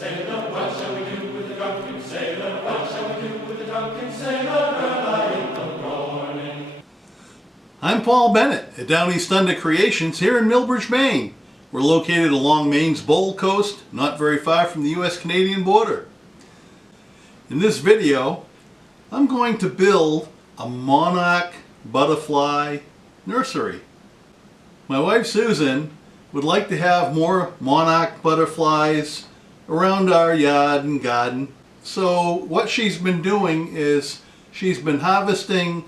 sailor, what shall we do with the drunken sailor? What shall we do with the drunken sailor early in the morning? I'm Paul Bennett at Downeast Thunder Creations here in Millbridge, Maine. We're located along Maine's Bold Coast, not very far from the US-Canadian border. In this video, I'm going to build a Monarch Butterfly Nursery. My wife Susan would like to have more Monarch butterflies around our yard and garden. So what she's been doing is she's been harvesting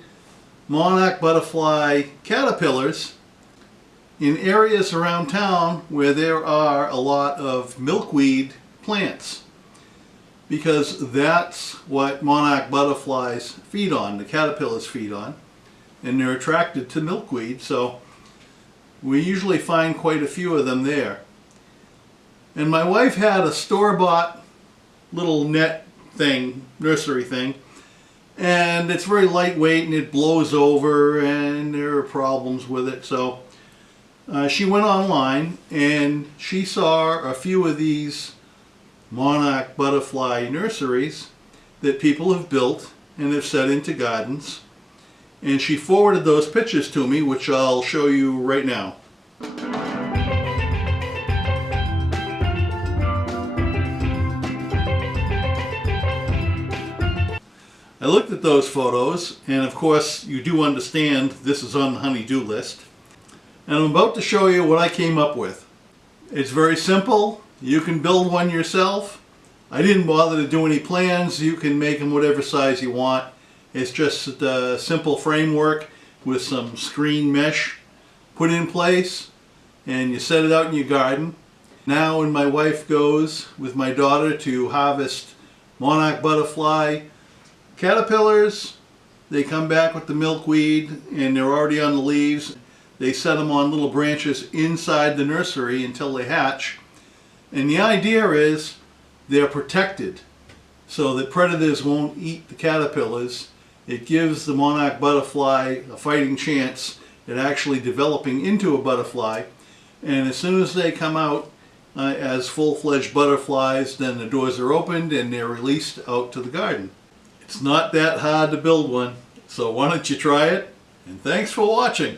Monarch butterfly caterpillars in areas around town where there are a lot of milkweed plants, because that's what monarch butterflies feed on, the caterpillars feed on, and they're attracted to milkweed, so we usually find quite a few of them there. And my wife had a store-bought little net thing, nursery thing, and it's very lightweight and it blows over and there are problems with it, so she went online and she saw a few of these Monarch Butterfly nurseries that people have built and have set into gardens, and she forwarded those pictures to me, which I'll show you right now. I looked at those photos, and of course you do understand this is on the honey-do list. And I'm about to show you what I came up with. It's very simple. You can build one yourself. I didn't bother to do any plans. You can make them whatever size you want. It's just a simple framework with some screen mesh put in place, and you set it out in your garden. Now when my wife goes with my daughter to harvest Monarch butterfly caterpillars, they come back with the milkweed and they're already on the leaves. They set them on little branches inside the nursery until they hatch. And the idea is they're protected so that predators won't eat the caterpillars. It gives the monarch butterfly a fighting chance at actually developing into a butterfly. And as soon as they come out as full-fledged butterflies, then the doors are opened and they're released out to the garden. It's not that hard to build one, so why don't you try it? And thanks for watching.